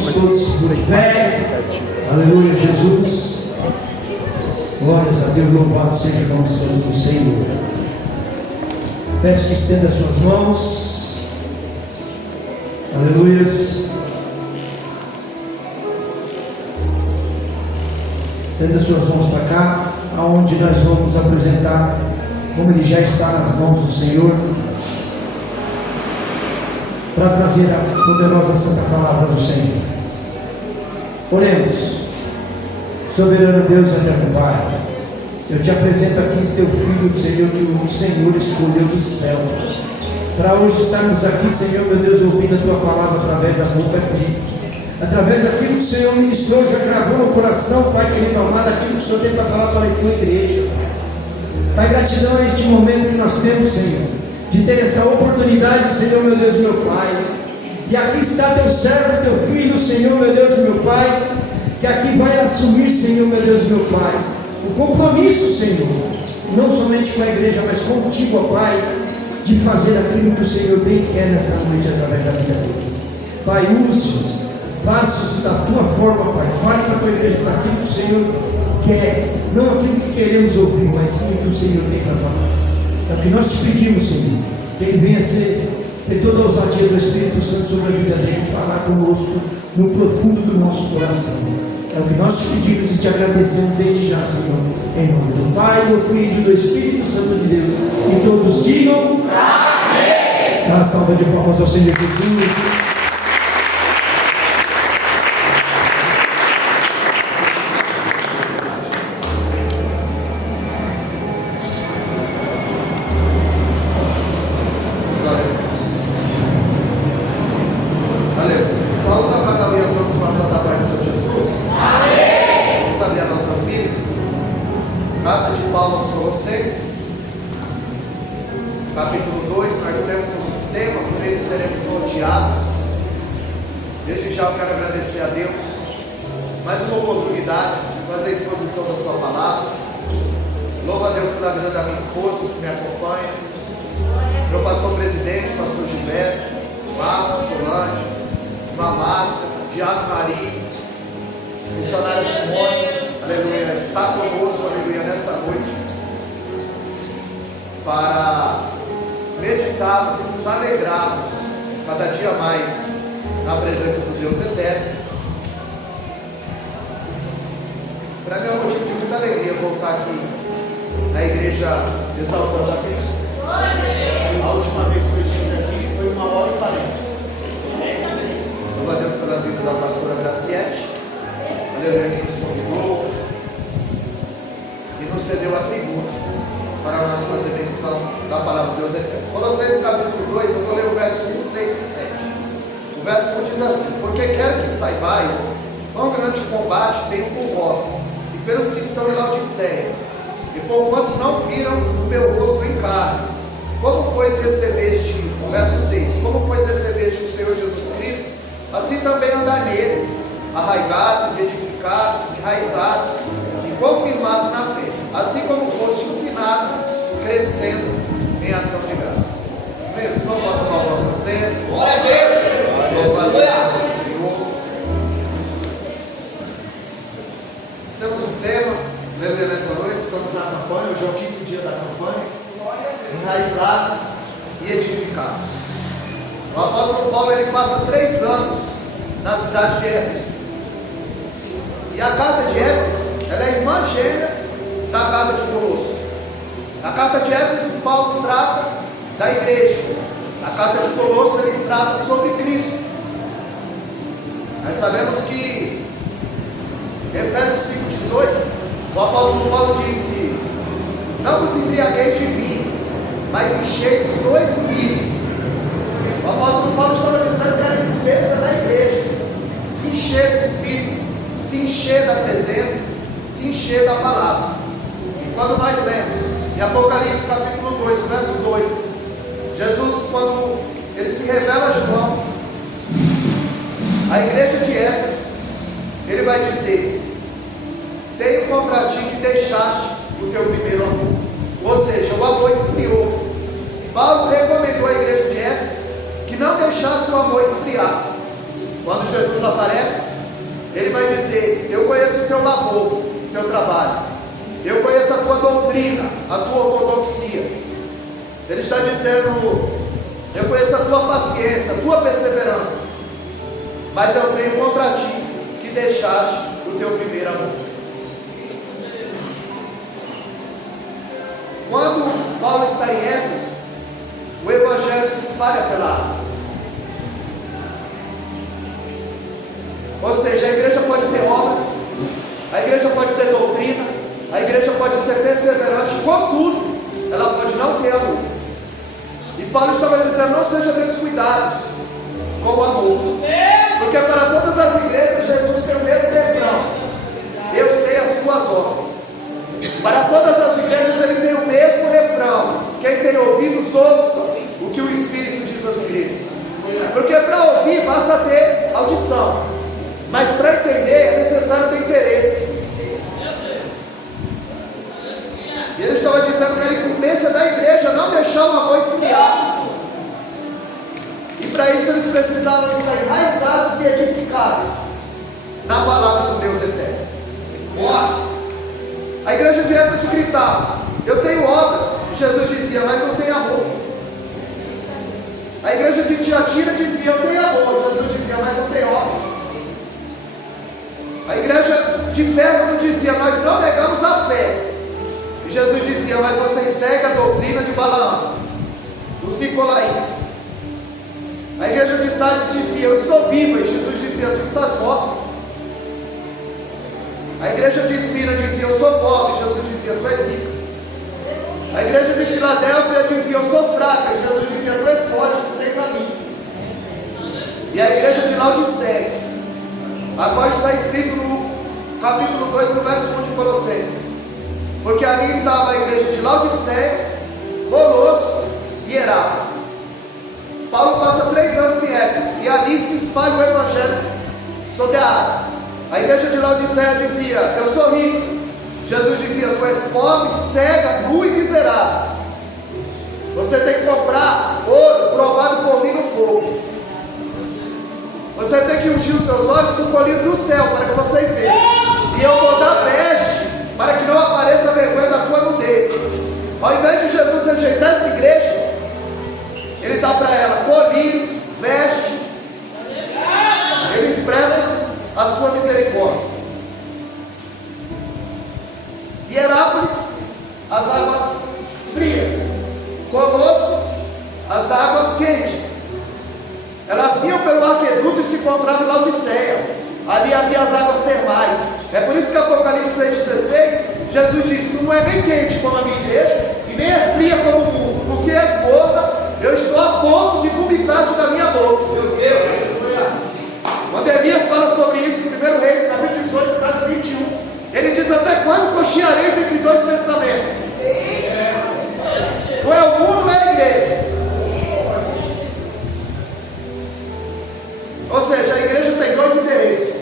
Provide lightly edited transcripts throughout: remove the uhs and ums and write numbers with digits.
Vamos todos de pé. Aleluia, Jesus. Glórias a Deus, louvado seja o nome santo do Senhor. Peço que estenda as suas mãos. Aleluia. Estenda as suas mãos para cá, aonde nós vamos apresentar como ele já está nas mãos do Senhor, para trazer a poderosa santa palavra do Senhor. Oremos. Soberano Deus e eterno Pai, eu te apresento aqui esse teu filho, Senhor, que o Senhor escolheu do céu, para hoje estarmos aqui, Senhor, meu Deus, ouvindo a tua palavra através da boca dele, através daquilo que o Senhor ministrou, já gravou no coração, Pai querido amado, aquilo que o Senhor tem para falar para a tua igreja. Pai, gratidão a este momento que nós temos, Senhor, de ter esta oportunidade, Senhor, meu Deus, meu Pai. E aqui está teu servo, teu filho, Senhor, meu Deus, meu Pai, que aqui vai assumir, Senhor, meu Deus, meu Pai, o compromisso, Senhor, não somente com a igreja, mas contigo, ó Pai, de fazer aquilo que o Senhor bem quer nesta noite através da vida dele. Pai, use, faça da tua forma, Pai, fale para a tua igreja daquilo que o Senhor quer, não aquilo que queremos ouvir, mas sim o que o Senhor tem para falar. É o que nós te pedimos, Senhor, que ele venha ter toda a ousadia do Espírito Santo sobre a vida dele e falar conosco no profundo do nosso coração. É o que nós te pedimos e te agradecemos desde já, Senhor, em nome do Pai, do Filho e do Espírito Santo de Deus. E todos digam amém. Dá uma salva de palmas ao Senhor Jesus. Tenho contra ti que deixaste o teu primeiro amor. Ou seja, o amor esfriou. Paulo recomendou à igreja de Éfeso que não deixasse o amor esfriar. Quando Jesus aparece, Ele vai dizer: eu conheço o teu labor, o teu trabalho, eu conheço a tua doutrina, a tua ortodoxia. Ele está dizendo: eu conheço a tua paciência, a tua perseverança, mas eu tenho contra ti que deixaste o teu primeiro amor. Quando Paulo está em Éfeso, o Evangelho se espalha pela Ásia. Ou seja, a igreja pode ter obra, a igreja pode ter doutrina, a igreja pode ser perseverante, contudo, ela pode não ter amor. E Paulo estava dizendo: não sejam descuidados com o amor, porque para todas as igrejas Jesus tem o mesmo refrão: eu sei as tuas obras. Para todas as igrejas ele tem o mesmo refrão: quem tem ouvidos ouça o que o Espírito diz às igrejas. Porque para ouvir basta ter audição, mas para entender é necessário ter interesse. E ele estava dizendo que a incumbência da igreja não deixar o amor esfriar. E para isso eles precisavam estar enraizados e edificados na palavra do Deus eterno. A igreja de Éfeso gritava: eu tenho obras. Jesus dizia: mas não tem amor. A igreja de Tiatira dizia: eu tenho amor. Jesus dizia: mas não tem obra. A igreja de Pérgamo dizia: nós não negamos a fé. E Jesus dizia: mas vocês seguem a doutrina de Balaão, dos nicolaítas. A igreja de Sardes dizia: eu estou viva. E Jesus dizia: tu estás morto. A igreja de Esmirna dizia: eu sou pobre. E Jesus dizia: tu és rico. A igreja de Filadélfia dizia: eu sou fraca. E Jesus dizia: tu és forte, tu tens a mim. E a igreja de Laodiceia, agora está escrito no capítulo 2, no verso 1 de Colossenses, porque ali estava a igreja de Laodiceia, Colosso e Herápolis. Paulo passa 3 anos em Éfeso, e ali se espalha o Evangelho sobre a Ásia. A igreja de Laodiceia dizia: eu sou rico. Jesus dizia: tu és pobre, cega, nu e miserável. Você tem que comprar ouro provado por mim no fogo. Você tem que ungir os seus olhos com o colírio do céu, para que vocês vejam. E eu vou dar veste, para que não apareça a vergonha da tua nudez. Ao invés de Jesus rejeitar essa igreja, Ele dá para ela colírio, veste. Ele expressa a sua misericórdia. E Herápolis, as águas frias. Colosso, as águas quentes. Elas vinham pelo aqueduto e se encontravam em Laodiceia. Ali havia as águas termais. É por isso que Apocalipse 3,16, Jesus disse: tu não é nem quente como a minha igreja, e nem é fria como o mundo, porque és morna, eu estou a ponto de vomitar-te da minha boca. Meu Deus! Quando Elias fala sobre isso em 1 Reis, capítulo 18, verso 21, ele diz: até quando cocheareis entre dois pensamentos? Ou é o mundo ou é a igreja? Ou seja, a igreja tem 2 interesses: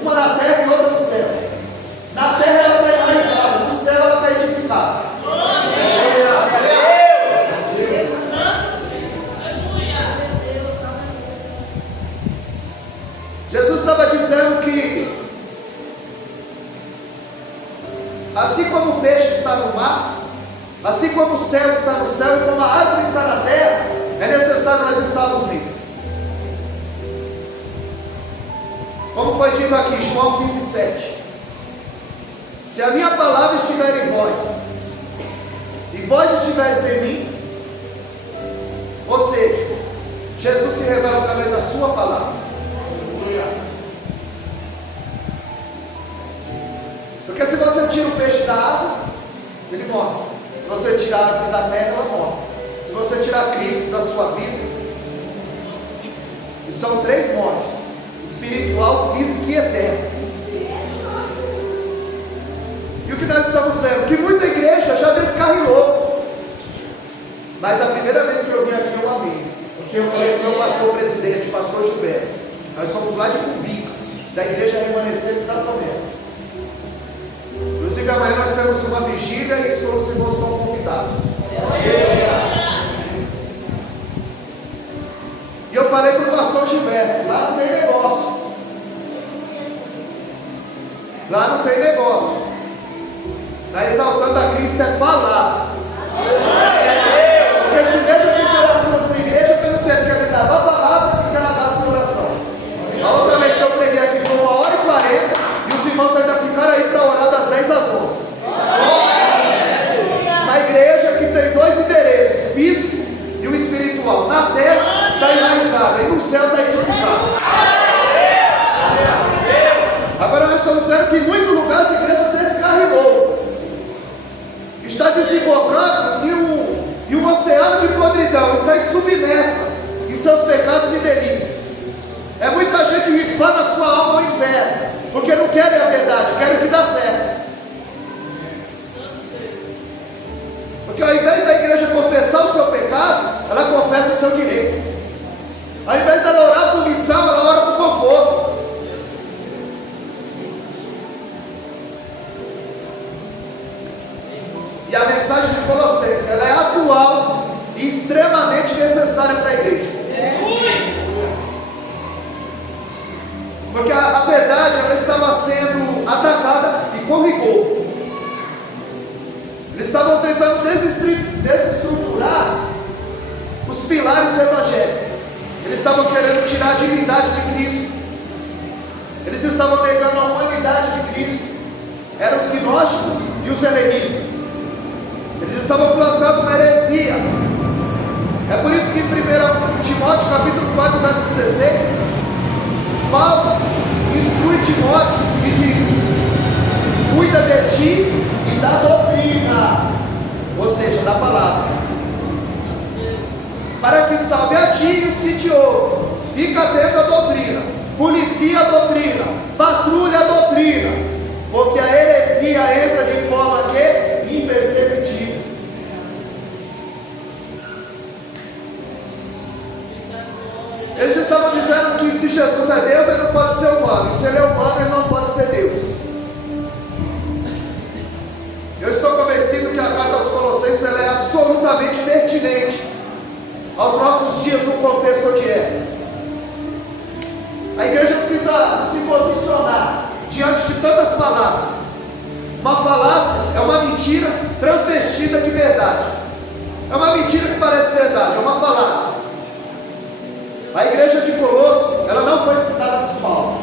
uma na terra e outra no céu. Na terra ela está enraizada, no céu ela está edificada. Jesus estava dizendo que assim como o peixe está no mar, assim como o céu está no céu e como a árvore está na terra, é necessário nós estarmos vivos. Como foi dito aqui em João 15,7: se a minha palavra estiver em vós, e vós estiveres em mim, ou seja, Jesus se revela através da sua palavra. Porque se você tira o peixe da água, ele morre. Se você tirar a árvore da terra, ela morre. Se você tirar Cristo da sua vida, e são 3 mortes: espiritual, física e eterna. E o que nós estamos vendo? Que muita igreja já descarrilou. Mas a primeira vez que eu vim aqui eu amei, porque eu falei com o meu pastor presidente, o pastor Gilberto. Nós somos lá de Cumbica, da igreja Remanescentes da Promessa. Inclusive amanhã nós temos uma vigília e os irmãos estão convidados. E eu falei para o pastor Gilberto, lá não tem negócio. Lá não tem negócio. Na Exaltando a Cristo é palavra. Porque se mede a temperatura de uma igreja pelo tempo que ele dava a palavra e que ela dava a oração. A outra vez que eu preguei aqui foi 1h40 e os irmãos ainda ficaram aí para orar das 10 às 11. Uma igreja que tem 2 endereços, o físico e o espiritual. Na terra está enraizada e no céu está edificada. Agora nós estamos vendo que em muitos lugares a igreja descarrilou. Está desembocando em um oceano de podridão, está submersa em seus pecados e delitos. É muita gente rifando a sua alma ao inferno, porque não querem a verdade, querem o que dá certo. Porque ao invés da igreja confessar o seu pecado, ela confessa o seu direito. Ao invés dela orar por missão, ela ora por conforto. E a mensagem de Colossenses, ela é atual e extremamente necessária para a igreja. Porque a verdade, ela estava sendo atacada e com rigor. Eles estavam tentando desestruturar os pilares do Evangelho. Eles estavam querendo tirar a divindade de Cristo. Eles estavam negando a humanidade de Cristo. Eram os gnósticos e os helenistas. Eles estavam plantando uma heresia. É por isso que em 1 Timóteo capítulo 4, verso 16, Paulo instrui Timóteo e diz: cuida de ti e da doutrina, ou seja, da palavra, para que salve a ti e os que te ouvem. Fica atento à doutrina, policia a doutrina, patrulha a doutrina, porque a heresia entra de forma que imperceptível. Eles estavam dizendo que se Jesus é Deus, ele não pode ser humano, e se ele é humano, ele não pode ser Deus. Eu estou convencido que a carta aos Colossenses ela é absolutamente pertinente aos nossos dias, no contexto onde é. A igreja precisa se posicionar diante de tantas falácias. Uma falácia é uma mentira transvestida de verdade. É uma mentira que parece verdade, é uma falácia. A igreja de Colosso, ela não foi fundada por Paulo.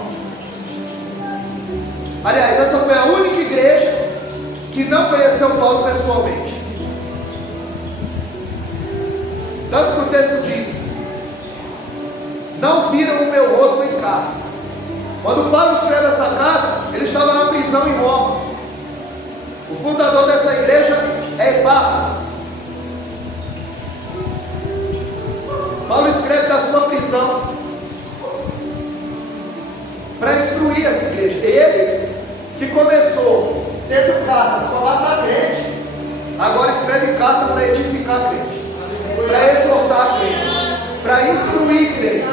Aliás, essa foi a única igreja que não conheceu Paulo pessoalmente. Tanto que o texto diz: não viram o meu rosto em carne. Quando Paulo escreve essa carta, ele estava na prisão em Roma. O fundador dessa igreja é Epáfras. Paulo escreve da sua prisão para instruir essa igreja. Ele, que começou tendo cartas para matar crente, agora escreve carta para edificar crente, para exortar crente, para instruir crente.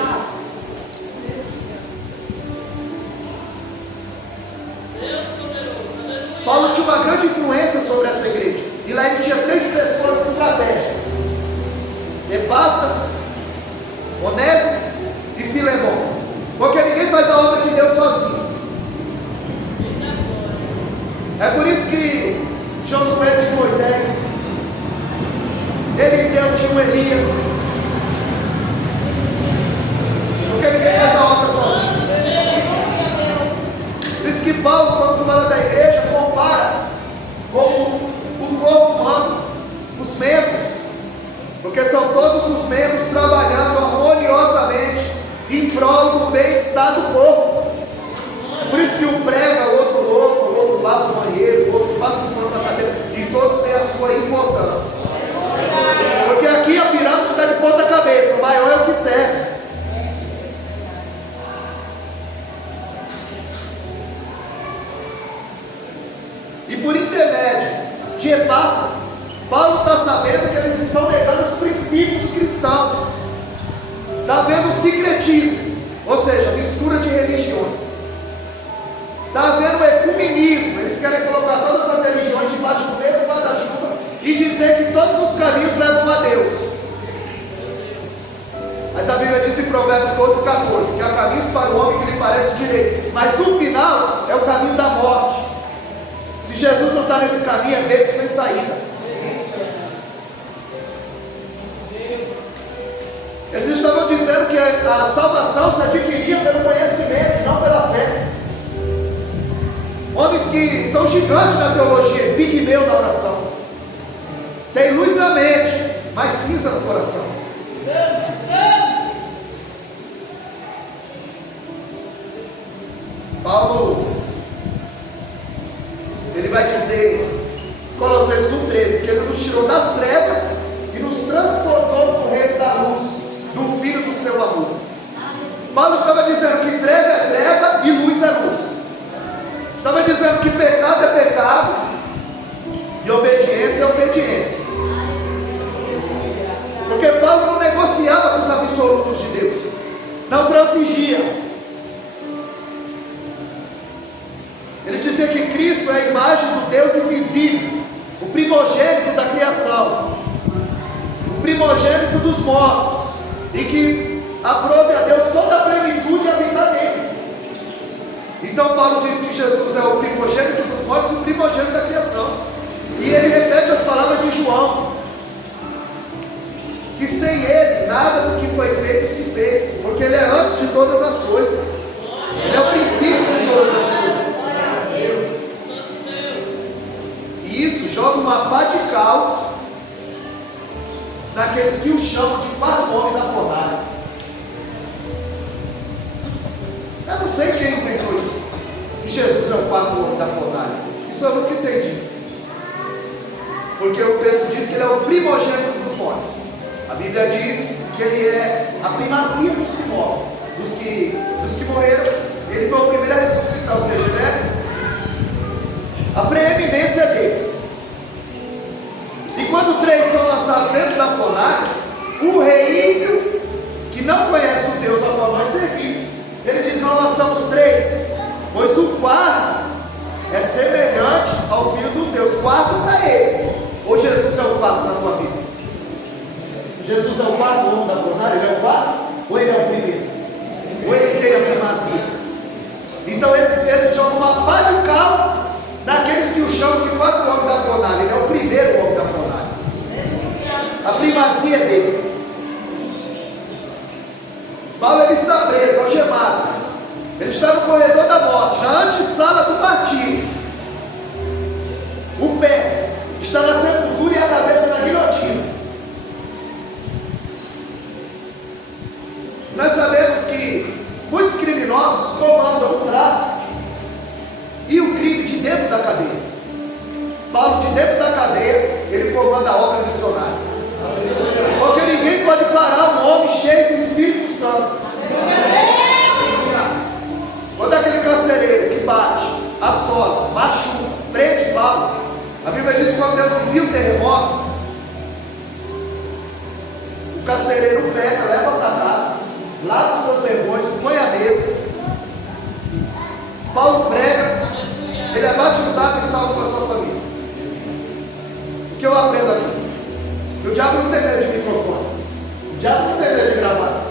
Paulo tinha uma grande influência sobre essa igreja, e lá ele tinha 3 pessoas estratégicas: Epáfras, Onésimo e Filemão. Porque ninguém faz a obra de Deus sozinho. É por isso que Josué tinha Moisés, Eliseu tinha Elias. Porque ninguém faz a obra sozinho. Por isso que Paulo, quando fala da igreja, compara com o corpo humano, os membros. Porque são todos os membros trabalhando harmoniosamente em prol do bem-estar do corpo. Por isso que um prega, o outro louva, o outro lava o banheiro, o outro passa o pano na cadeira, e todos têm a sua importância. Porque aqui a pirâmide está de ponta cabeça, o maior é o que serve. E por intermédio de Epáfras, Paulo está sabendo que eles estão negando os princípios cristãos. Está havendo um sincretismo, ou seja, mistura de religiões. Está havendo um ecumenismo. Eles querem colocar todas as religiões debaixo do mesmo guarda-chuva e dizer que todos os caminhos levam a Deus. Mas a Bíblia diz em Provérbios 12:14, que há caminhos para o homem que lhe parece direito, mas o final é o caminho da morte. Se Jesus não está nesse caminho, é beco sem saída. Eles estavam dizendo que a salvação se adquiria pelo conhecimento, não pela fé. Homens que são gigantes na teologia, pigmeu na oração. Tem luz na mente, mas cinza no coração. Paulo, ele vai dizer, Colossenses 1:13, que ele nos tirou das trevas e nos transportou para o reino da luz, do Filho do seu amor. Paulo estava dizendo que treva é treva e luz é luz. Estava dizendo que pecado é pecado e obediência é obediência. Porque Paulo não negociava com os absolutos de Deus, não transigia. Ele dizia que Cristo é a imagem do Deus invisível, o primogênito da criação, o primogênito dos mortos, e que aprove a Deus toda a plenitude habitar nele. Então Paulo diz que Jesus é o primogênito dos mortos e o primogênito da criação. E ele repete as palavras de João, que sem ele nada do que foi feito se fez, porque ele é antes de todas as coisas, ele é o princípio de todas as coisas. E isso joga uma pá de cal naqueles que o chamam de quarto homem da fornalha. Eu não sei quem inventou isso, que Jesus é o quarto homem da fornalha. Isso eu nunca entendi, porque o texto diz que ele é o primogênito dos mortos. A Bíblia diz que ele é a primazia dos que morrem, dos que morreram. Ele foi o primeiro a ressuscitar, ou seja, ele é a preeminência dele. E quando 3 são lançados dentro da fornalha, o rei ímpio, que não conhece o Deus ao qual nós servimos, ele diz: não lançamos 3, pois o quarto é semelhante ao Filho dos Deus. Quarto para ele. Ou Jesus é o quarto na tua vida? Jesus é o quarto homem da fornalha? Ele é o quarto? Ou ele é o primeiro? Ou ele tem a primazia? Então esse texto joga uma pá de cal naqueles que o chamam de quarto homem da fornalha. Ele é o primeiro homem da fornalha. A primazia dele. Paulo, ele está preso, algemado. Ele está no corredor da morte, na antessala do martírio. O pé está na sepultura e a cabeça na guilhotina. Nós sabemos que muitos criminosos comandam o tráfico e o crime de dentro da cadeia. Paulo, de dentro da cadeia, ele comanda a obra missionária. Porque ninguém pode parar um homem cheio do Espírito Santo. Quando aquele carcereiro que bate, assola, machuca, prende Paulo, a Bíblia diz que quando Deus envia um terremoto, o carcereiro pega, leva para casa, lava os seus vergões, põe a mesa. Paulo prega, ele é batizado e salvo com a sua família. O que eu aprendo aqui? Que o diabo não tem medo de microfone, o diabo não tem medo de gravar,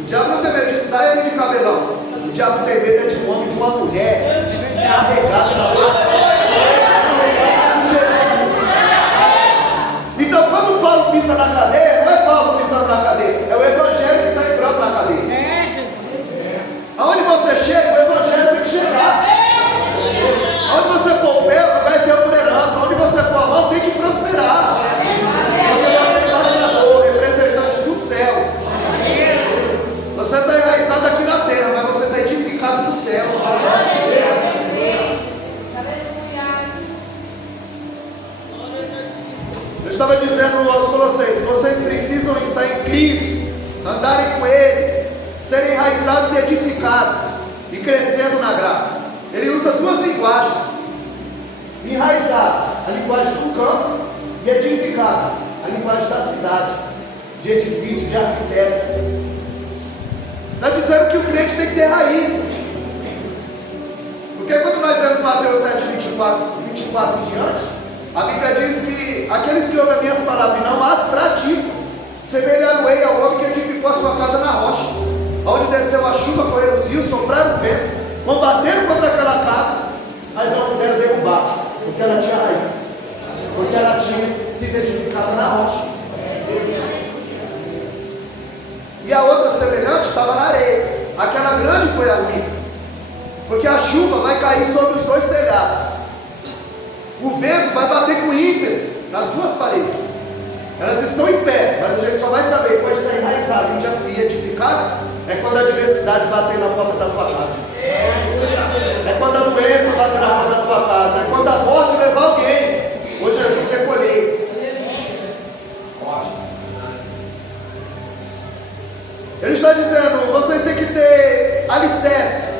o diabo não tem medo de saia nem de cabelão, o diabo tem medo de um homem, de uma mulher carregada na oração, carregada no jejum. Então quando Paulo pisa na cadeia, não é Paulo pisando na cadeia, é o evangelho que está entrando na cadeia. Aonde você chega, o evangelho tem que chegar. Aonde você pôr o pé, vai ter por herança. Onde você pôr a mão, tem que prosperar. Porque você é embaixador, representante do céu. Você está enraizado aqui na terra, mas você está edificado no céu. Eu estava dizendo aos Colossenses: vocês precisam estar em Cristo, andarem com Ele, serem enraizados e edificados, e crescendo na graça. Ele usa 2 linguagens: enraizado, a linguagem do campo, e edificado, a linguagem da cidade, de edifício, de arquiteto. Está dizendo que o crente tem que ter raiz. Porque quando nós vemos Mateus 7, 24 em diante, a Bíblia diz que aqueles que ouvem as minhas palavras e não as praticam, Semelhar-me-ei ao homem que edificou a sua casa na rocha, onde desceu a chuva, correram os rios, sopraram o vento, combateram contra aquela casa, mas não puderam derrubar, porque ela tinha raiz, porque ela tinha sido edificada na rocha. E a outra semelhante estava na areia. Aquela grande foi a ruim, porque a chuva vai cair sobre os dois telhados, o vento vai bater com ímpeto nas duas paredes. Elas estão em pé, mas a gente só vai saber quando está enraizado e edificado é quando a adversidade bater na porta da tua casa, é quando a doença bater na porta da tua casa, é quando a morte levar alguém, ou Jesus recolher. Ele está dizendo, vocês têm que ter alicerce,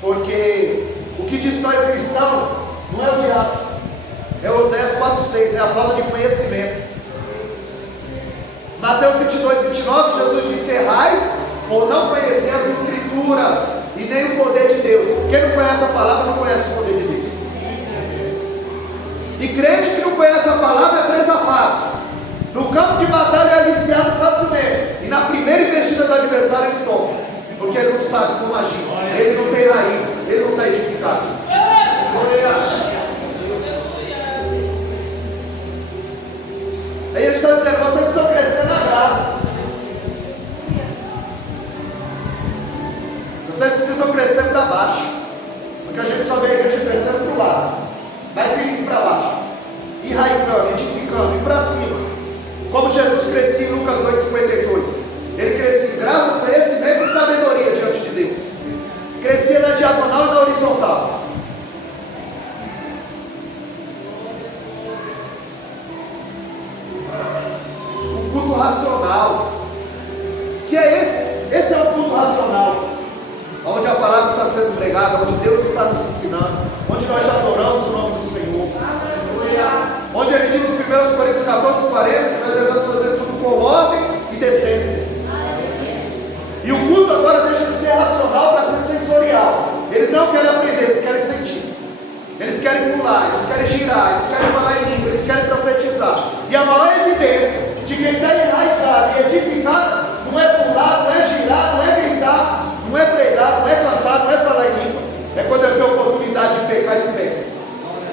porque o que destrói o cristão não é o diabo, é Oséias 4,6, é a falta de conhecimento. Mateus 22, 29, Jesus disse: errais ou não conhecer as Escrituras e nem o poder de Deus. Quem não conhece a palavra não conhece o poder de Deus. E crente que não conhece a palavra é presa fácil. No campo de batalha é aliciado facilmente, e na primeira investida do adversário ele toma, porque ele não sabe como agir, ele não tem raiz, ele não está edificado. Aí ele está dizendo, vocês precisam crescer na graça, vocês precisam crescer para baixo, porque a gente só vê a igreja crescendo para o lado, mas indo para baixo, enraizando, edificando, e para cima. Como Jesus crescia em Lucas 2,52, ele crescia em graça, conhecimento e sabedoria diante de Deus, crescia na diagonal e na horizontal. O culto racional, que é esse é o culto racional, onde a palavra está sendo pregada, onde Deus está nos ensinando, onde nós já adoramos o nome do Senhor, onde ele disse em 1 Coríntios 14, 40, que nós devemos fazer tudo com ordem e decência. E o culto agora deixa de ser racional para ser sensorial. Eles não querem aprender, eles querem sentir, eles querem pular, eles querem girar, eles querem falar em língua, eles querem profetizar. E a maior evidência de quem está enraizado e edificado não é pular, não é girar, não é gritar, não é pregar, não é cantar, não é falar em língua, é quando eu tenho oportunidade de pecar e não pego,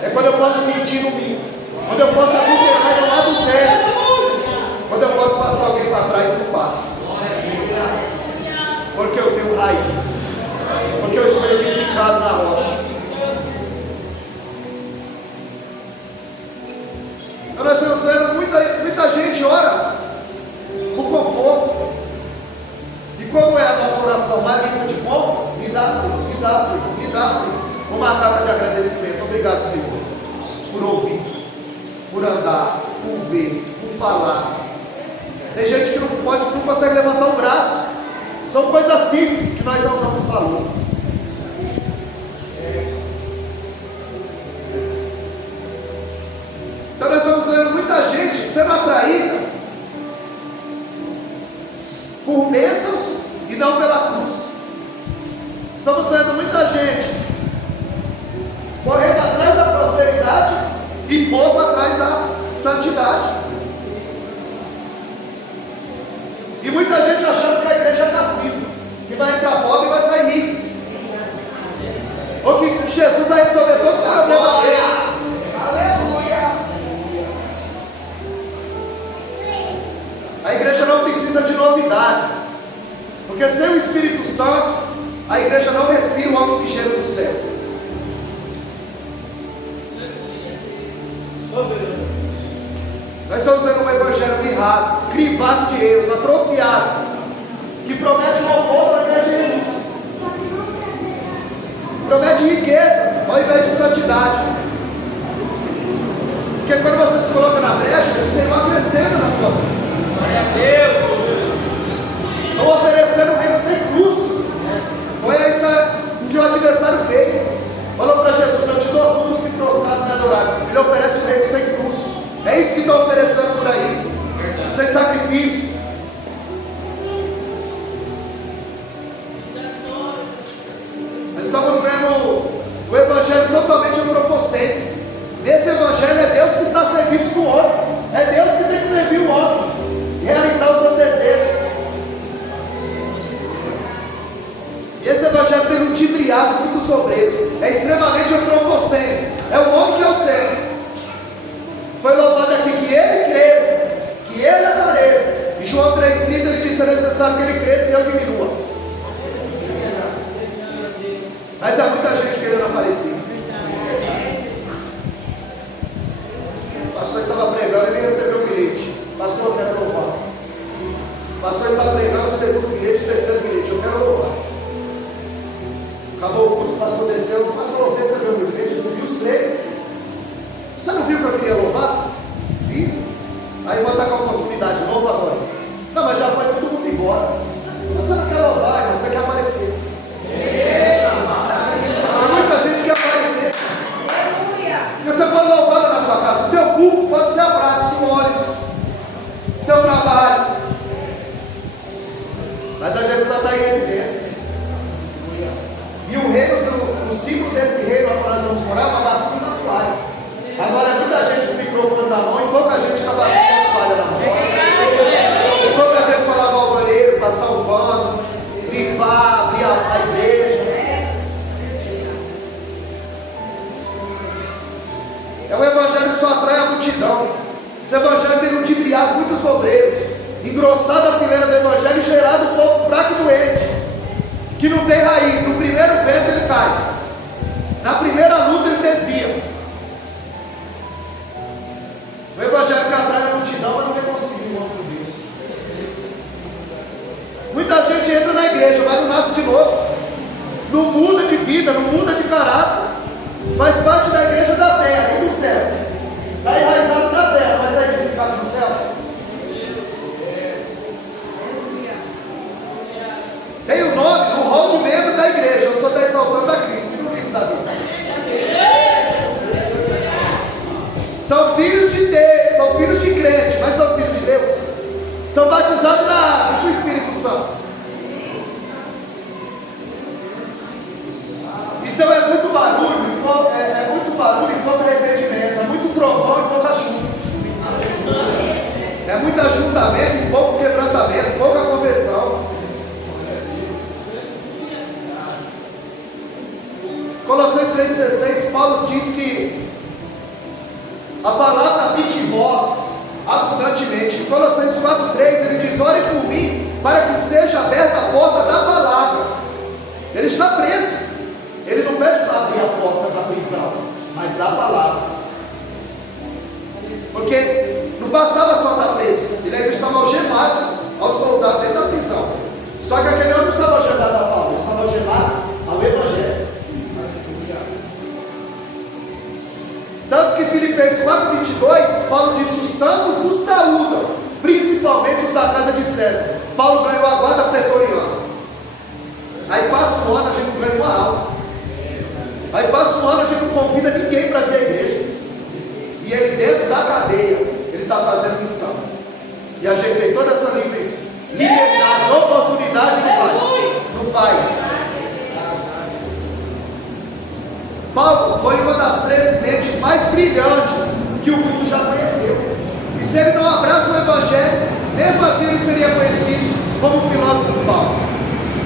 é quando eu posso mentir no minto, quando eu posso adulterar e não adultero, quando eu posso passar alguém para trás e não passo, porque eu tenho raiz, porque eu estou edificado na rocha. Então nós estamos vendo muita gente ora por conforto. E como é a nossa oração? Uma lista de como? Me dá, Senhor, me dá, Senhor, me dá, Senhor. Uma carta de agradecimento. Obrigado, Senhor, por ouvir, por andar, por ver, por falar. Tem gente que não consegue levantar o braço. São coisas simples que nós não damos valor. Então nós estamos vendo muita gente sendo atraída por bênçãos e não pela cruz. Estamos vendo muita gente correndo atrás da prosperidade e pouco atrás da santidade. E muita gente achando que a igreja é cassino, que vai entrar pobre e vai sair rico, ou que Jesus vai resolver todos os problemas dele. Aleluia! A igreja não precisa de novidade, porque sem o Espírito Santo a igreja não respira o oxigênio do céu. Nós estamos vendo um evangelho mirrado, crivado de erros, atrofiado, que promete conforto ao invés de renúncia, promete riqueza ao invés de santidade. Porque quando você se coloca na brecha, o Senhor acrescenta na tua vida. Estão oferecendo um reino sem cruz. Foi isso que o adversário fez. Falou para Jesus: eu te dou tudo se prostrado me adorar. Ele oferece um reino sem cruz. É isso que estão oferecendo por aí, sem sacrifício. Nós estamos vendo o evangelho totalmente antropocêntrico. Nesse evangelho é Deus que está a serviço do homem. É Deus que tem que servir o homem e realizar os seus desejos. E esse evangelho tem ludibriado muitos obreiros. É extremamente antropocêntrico. É o homem que é o centro. Foi louvado aqui que ele cresça, que ele apareça. Em João 3,30 ele disse: é necessário que ele cresça e eu diminua. Mas há muita gente querendo aparecer. O pastor estava pregando, ele recebeu o bilhete. Pastor, eu quero louvar. O pastor estava pregando o segundo bilhete e o terceiro bilhete. Eu quero louvar. Acabou o culto, o pastor desceu. Pastor, você recebeu o bilhete? Eu recebi os três. Você não viu que eu queria louvar? Vi. Aí vou estar com a oportunidade, louva agora. Não, mas já foi todo mundo embora. Você não quer louvar, irmão, você quer aparecer. Tem muita gente que quer aparecer. Você pode louvar lá na tua casa. O teu público pode ser abraço, um ônibus, o teu trabalho. Mas a gente só está em evidência. E o reino o símbolo desse reino onde nós vamos morar é uma bacia na toalha. Agora é muita gente com o microfone na mão e pouca gente com a bacia na toalha na mão. E pouca gente para lavar o banheiro, passar o pano, limpar, abrir a igreja. É um evangelho que só atrai a multidão. Esse evangelho tem ludibriado muitos obreiros, engrossado a fileira do evangelho e gerado um povo fraco e doente, que não tem raiz. No primeiro vento ele cai, na primeira luta ele desvia. O evangelho que atrai a multidão, mas não reconcilia o homem com Deus. Muita gente entra na igreja, mas não nasce de novo, não muda de vida, não muda de caráter. Faz parte da igreja da terra e do céu. Está enraizado na terra, mas está edificado no céu. Tem o nome no rol de membro da igreja. Eu sou da exaltando a Cristo, e no livro da vida. São filhos de Deus, são filhos de crente, mas são filhos de Deus. São batizados na água do Espírito Santo. Então é muito barulho, e pouco arrependimento, é muito trovão e pouca chuva. É muito ajuntamento e pouco quebrantamento, pouca conversão. Colossenses 3,16, Paulo diz que a palavra habite em vós abundantemente. Em Colossenses 4,3 ele diz: ore por mim, para que seja aberta a porta da palavra. Ele está preso. Ele não pede para abrir a porta da prisão, mas da palavra. Porque não bastava só estar preso, ele ainda estava algemado ao soldado dentro da prisão. Só que aquele homem não estava algemado a Paulo, ele estava algemado ao Evangelho. Tanto que Filipenses 4,22, Paulo disse: o santo vos saúda, principalmente os da casa de César. Paulo ganhou a guarda pretoriana. Aí passa um ano, a gente não ganha uma alma. Aí passa um ano, a gente não convida ninguém para vir à igreja. E ele dentro da cadeia, ele está fazendo missão. E a gente tem toda essa liberdade, oportunidade, não faz. Paulo foi uma das 13 mentes mais brilhantes que o mundo já conheceu. E se ele não abraça o Evangelho, mesmo assim ele seria conhecido como o filósofo Paulo.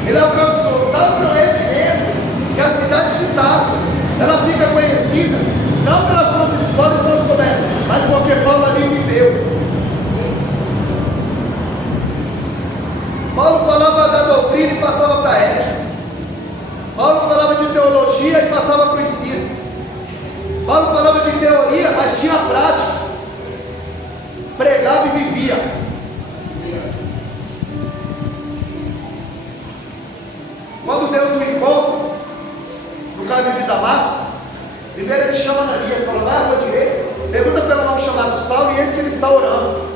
Ele alcançou tal proeminência que a cidade de Tarso, ela fica conhecida não pelas suas escolas e seus comércios, mas porque Paulo ali viveu. Paulo falava da doutrina e passava para a ética. Paulo falava de teologia e passava para o ensino. Paulo falava de teoria, mas tinha prática. Pregava e vivia. Quando Deus o encontra no caminho de Damasco, primeiro ele chama Ananias, fala: vai à rua direita, pergunta pelo nome chamado Saulo, e eis que ele está orando.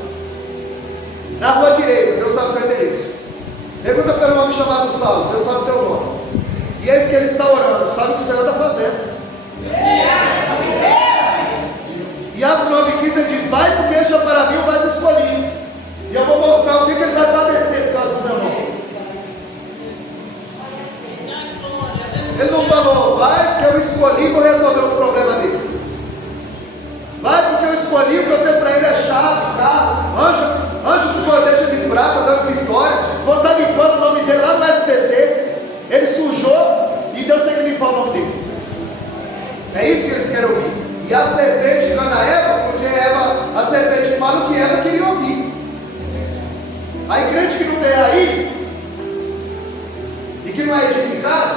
Na rua direita, Deus sabe o teu endereço. Pergunta pelo nome chamado Saulo, Deus sabe o teu nome. E eis que ele está orando, sabe o que você anda fazendo. E Atos 9,15 ele diz: vai, porque este é para mim o mais escolhido, e eu vou mostrar o que ele vai padecer por causa do meu nome. Ele não falou: vai porque eu escolhi, vou resolver os problemas dele. Vai porque eu escolhi, o que eu tenho para ele é chave, carro, anjo com bandeja de prata, dando vitória. Vou estar limpando o nome dele lá no SPC. Ele sujou e Deus tem que limpar o nome dele. É isso que eles querem ouvir. E a serpente engana Eva, porque a serpente fala o que Eva queria ouvir. Aí crente que não tem raiz e que não é edificado,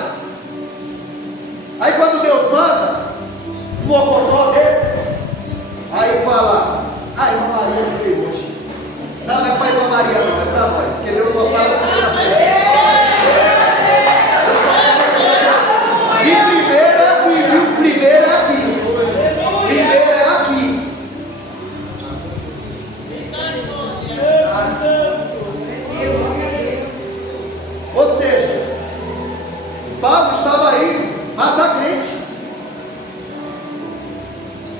aí quando Deus manda um mocotó desse, aí fala: ah, irmã Maria não veio hoje. Não é para irmã Maria não, é para nós, porque Deus só fala porque está presente. Deus só fala porque está presente. E primeiro é aqui, viu? Primeiro é aqui. Primeiro é aqui. Ou seja, Paulo estava aí matar crente.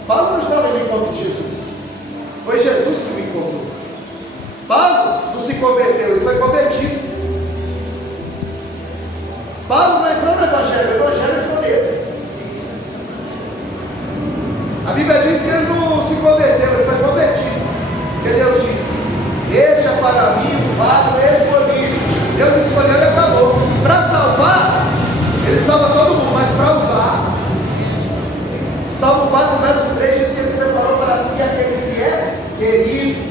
Paulo não estava indo encontro de Jesus. Foi Jesus que o encontrou. Paulo não se converteu, ele foi convertido. Paulo não entrou no Evangelho, o Evangelho entrou nele. A Bíblia diz que ele não se converteu, ele foi convertido. Porque Deus disse: este é para mim o vaso escolhido. Deus escolheu e acabou. Para salvar, ele salva todo mundo, mas para usar, Salmo 4, verso 3 diz que ele separou para si aquele que lhe é querido.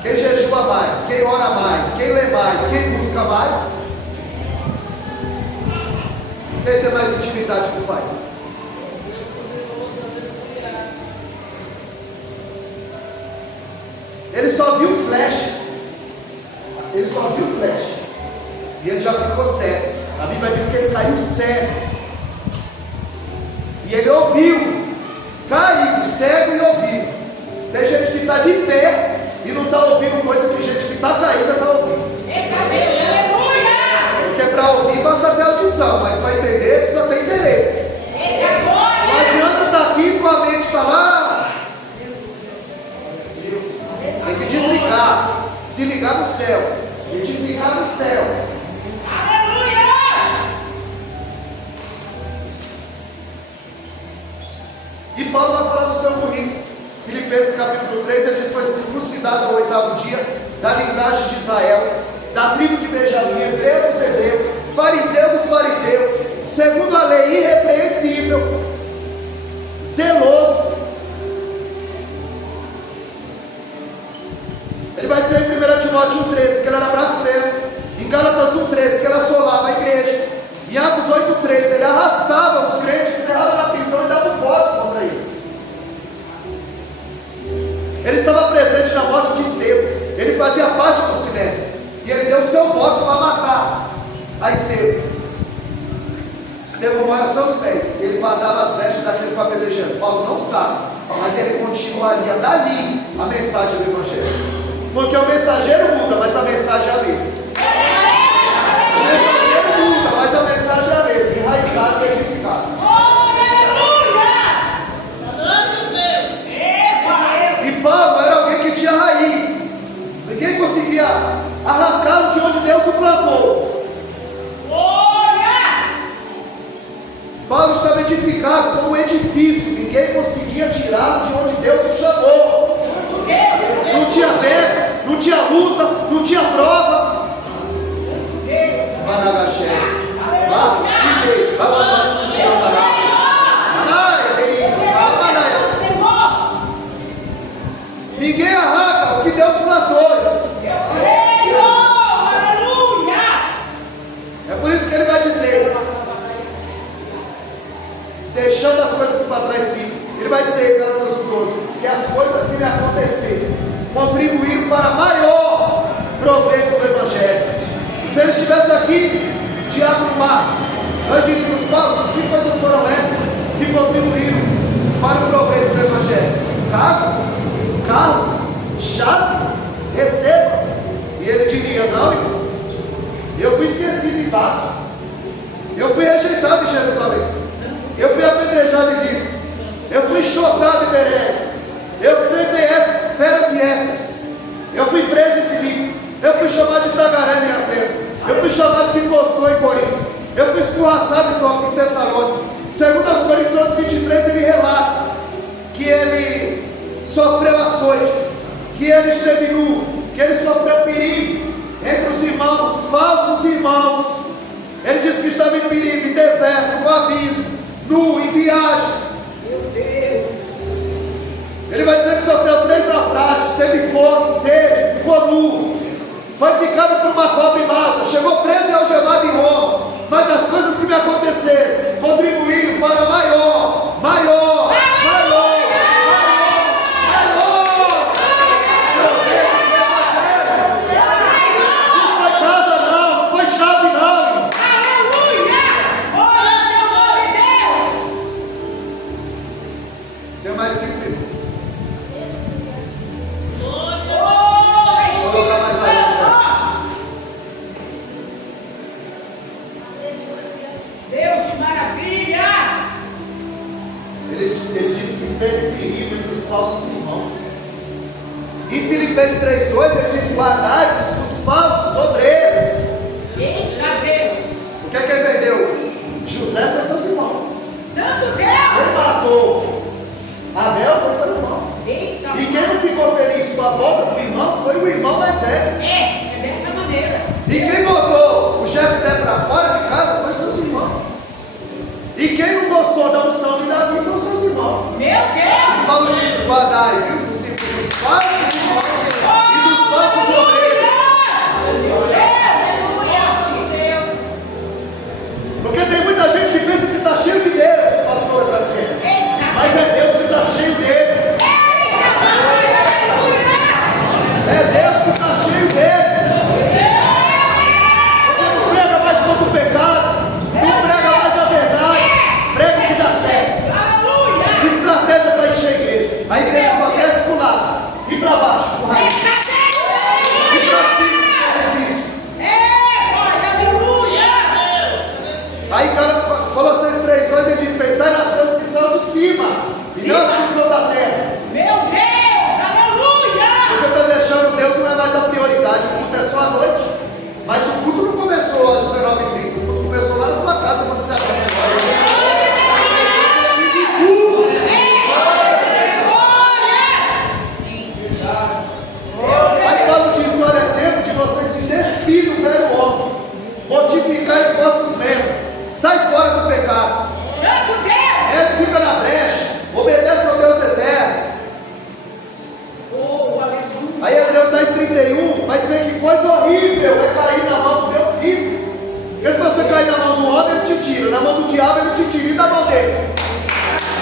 Quem jejua mais, quem ora mais, quem lê mais, quem busca mais, quem tem mais intimidade com o Pai. Ele só viu flecha. Ele só viu flecha. E ele já ficou cego. A Bíblia diz que ele caiu cego. E ele ouviu. Caiu, cego e ouviu. Tem gente que está de pé e não está ouvindo coisa que gente que está caída está ouvindo. Porque para ouvir basta ter audição, mas para entender precisa ter interesse. Não adianta estar aqui com a mente está lá. Tem que desligar, se ligar no céu, edificar no céu. E Paulo vai falar do seu currículo. Filipenses capítulo 3, ele diz que foi circuncidado ao 8º dia, da linhagem de Israel, da tribo de Benjamim, hebreu dos hebreus, fariseu dos fariseus, segundo a lei, irrepreensível, zeloso. Ele vai dizer em 1 Timóteo 1,13 que ele era brasileiro, em Gálatas 1,13 que ele assolava a igreja, em Atos 8,3 ele arrastava os crentes, encerrava na prisão e dava um voto contra eles. Ele estava presente na morte de Estevão, ele fazia parte do Sinédrio, e ele deu o seu voto para matar a Estevão. Estevão morre aos seus pés, ele guardava as vestes daquele apedrejando. Paulo não sabe, mas ele continuaria dali a mensagem do Evangelho. Porque o mensageiro muda, mas a mensagem é a mesma. O mensageiro muda, mas a mensagem é a mesma, enraizado e edificado. E Paulo era alguém que tinha raiz. Ninguém conseguia arrancá-lo de onde Deus o plantou. Paulo estava edificado como um edifício. Ninguém conseguia tirá-lo de onde Deus o chamou. Não tinha vento, não tinha luta, não tinha prova. Managaxé, Baside, Bababassi, ninguém arranca o que Deus plantou. É por isso que ele vai dizer, deixando as coisas que para trás ficam. Ele vai dizer em Gálatas 12 que as coisas que me aconteceram contribuíram para maior proveito do Evangelho. E se ele estivesse aqui, Diácono Marcos, nós diríamos: Paulo, que coisas foram essas que contribuíram para o proveito do Evangelho? Casa, carro, chave, receba. E ele diria: não, irmão, eu fui esquecido em Tarso, eu fui rejeitado em Jerusalém, eu fui apedrejado em Listra, eu fui chocado em Beré, eu enfrentei feras e Éfeso, eu fui preso em Filipe, eu fui chamado de tagarela em Atenas, eu fui chamado de impostor em Corinto, eu fui escorraçado em Tessalônica. Segundo aos Coríntios 11:23, ele relata que ele sofreu açoites, que ele esteve nu, que ele sofreu perigo entre os irmãos, os falsos irmãos. Ele disse que estava em perigo, em deserto, no abismo, nu, em viagens. Meu Deus. Ele vai dizer que sofreu 3 naufrágios, teve fome, sede, ficou nu, foi picado por uma cobra em Malta, chegou preso e algemado em Roma. Mas as coisas que me aconteceram contribuíram para maior. Não foi casa não, não foi chave não. Tem mais 5 minutos. Vou colocar mais a luta. Deus de maravilhas. Ele disse que esteve em perigo entre os falsos irmãos. Em Filipenses 3:2 ele diz: guardai-vos dos falsos obreiros. Eita Deus. O que é que ele vendeu? José foi seus irmãos. Santo Ele Deus. matou Abel, foi seu irmão. Eita. E quem não ficou feliz com a volta do irmão foi o irmão mais velho. É dessa maneira. E quem botou o Jefté para fora de casa foi seus irmãos. E quem não gostou da unção de Davi foi seus irmãos. Meu E Deus. Paulo disse: guardai, viu, dos falsos irmãos e dos falsos obreiros. Deus. Porque tem muita gente que pensa que está cheio de Deus, pastora Graciela. Mas é Deus que está cheio deles. É Deus que está cheio deles. Porque não prega mais contra o pecado, não prega mais a verdade, prega o que dá certo. Estratégia para encher a igreja. A igreja só cresce para o lado e para baixo, por raiz. E para cima é difícil. Aí Colossenses 3:2 ele diz: pensai nas coisas que são de cima e não as que são da terra. Meu Deus, aleluia! Porque eu estou deixando Deus não é mais a prioridade. O culto é só à noite. Mas o culto não começou às 19h30. O culto começou lá na tua casa quando você abriu os olhos. Você vive culto. Aí Paulo diz: olha, é tempo de vocês se despirem do velho homem, mortificai os vossos membros, sai fora do pecado. Santo Deus! Ele fica na brecha, obedece ao Deus eterno. Oh, aleluia! Aí Hebreus 10:31 vai dizer que coisa horrível é cair na mão do Deus vivo. Porque se você cair na mão do homem, ele te tira, na mão do diabo, ele te tira, e da mão dele.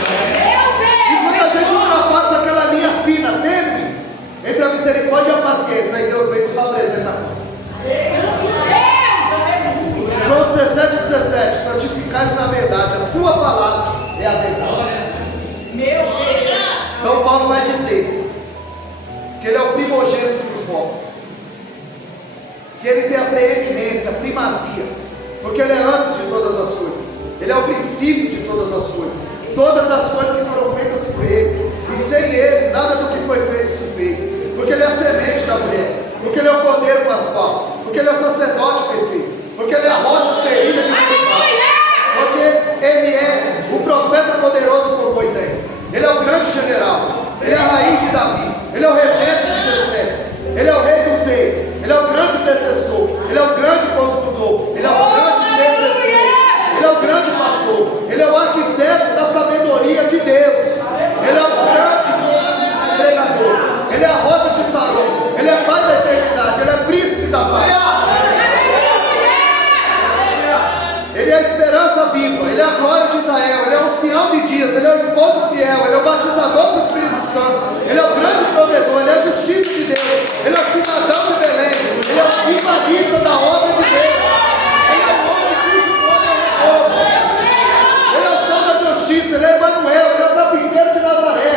E quando a gente ultrapassa aquela linha fina, tênue, entre a misericórdia e a paciência, aí Deus vem nos apresentar. João 17:17, santificai-os na verdade, a tua palavra é a verdade. Meu Deus! Então Paulo vai dizer que ele é o primogênito dos mortos, que ele tem a preeminência, a primazia, porque ele é antes de todas as coisas, ele é o princípio de todas as coisas foram feitas por ele, e sem ele nada do que foi feito se fez, porque ele é a semente da mulher, porque ele é o cordeiro pascual, porque ele é o sacerdote perfeito, porque ele é a rocha ferida de misericórdia, porque ele é o profeta poderoso como Moisés, ele é o grande general, ele é a raiz de Davi, ele é o remédio de Jessé, ele é o rei dos reis, ele é o grande intercessor, ele é o grande construtor, ele é o grande intercessor, ele é o grande pastor, ele é o arquiteto da sabedoria de Deus, ele é o grande pregador, ele é a rosa de Saron, ele é pai da eternidade, ele é príncipe da paz. Ele é a esperança viva, ele é a glória de Israel, ele é o ancião de dias, ele é o esposo fiel, ele é o batizador do Espírito Santo, ele é o grande provedor, ele é a justiça de Deus, ele é o cidadão de Belém, ele é o vivanista da obra de Deus, ele é o homem cujo nome é renovo, ele é o sol da justiça, ele é Emanuel, ele é o carpinteiro de Nazaré,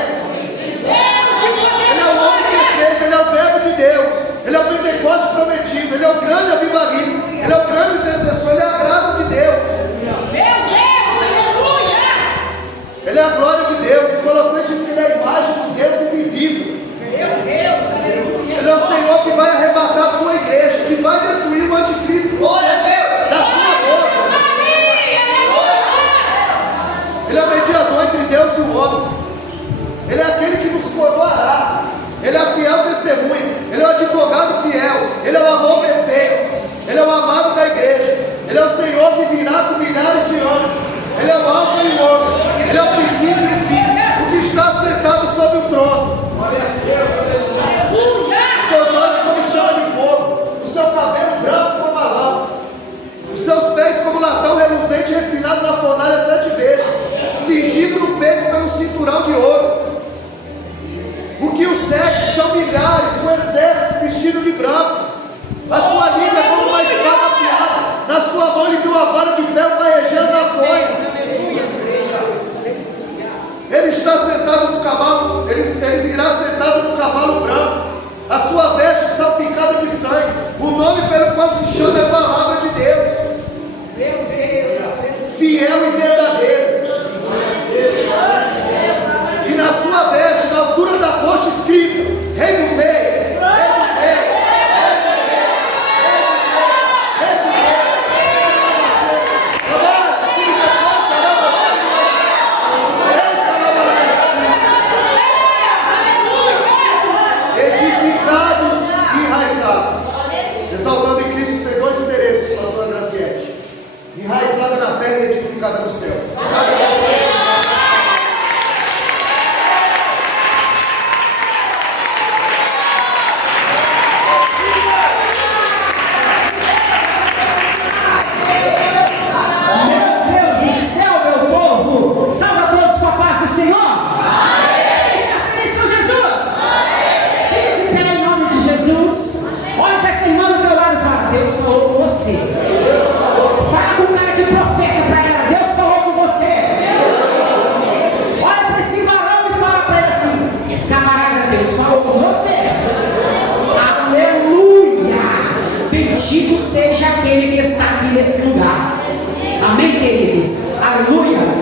ele é o homem perfeito, ele é o verbo de Deus, ele é o Pentecoste prometido, ele é o grande avivalista, ele é o grande intercessor, ele é a graça de Deus. Ele é a glória de Deus. E Colossenses diz que ele é a imagem do Deus invisível. Ele é o Senhor que vai arrebatar a sua igreja, que vai destruir o anticristo da sua boca. Ele é aquele que nos coroará. Ele é a fiel testemunha. Ele é o advogado fiel. Ele é o amor perfeito. Ele é o amado da igreja. Ele é o Senhor que virá com milhares de anjos. Ele é o alfa e o ômega. Ele é o princípio e o fim. O que está sentado sobre o trono. Os seus olhos como chama de fogo. O seu cabelo branco como a lã. Os seus pés como latão reluzente refinado na fornalha 7 vezes. Cingido no peito pelo cinturão de ouro. O que o segue são milhares, um exército vestido de branco. A sua língua é como uma espada afiada. Na sua mão ele tem uma vara de ferro para reger as nações. Ele está sentado no cavalo, ele virá sentado no cavalo branco. A sua veste salpicada de sangue. O nome pelo qual se chama é a palavra de Deus. Fiel e verdadeiro. E na sua veste, na altura da coxa, escrito: Rei dos Reis, Rei dos Reis, Rei dos Reis, Rei dos Reis, Rei dos Reis. Edificados e enraizados. Exaltando em Cristo tem 2 endereços, pastora Graciete: enraizada na terra e edificada no céu. Sabe a nossa salva todos com a paz do Senhor. Quem está feliz com Jesus? Fique de pé em nome de Jesus. Olha para essa irmã do teu lado e fala: Deus falou com você. Fala com cara de profeta para ela: Deus falou com você. Olha para esse varão e fala para ele assim: camarada, Deus falou com você. Aleluia. Bendito seja aquele que está aqui nesse lugar. Amém, queridos? Aleluia.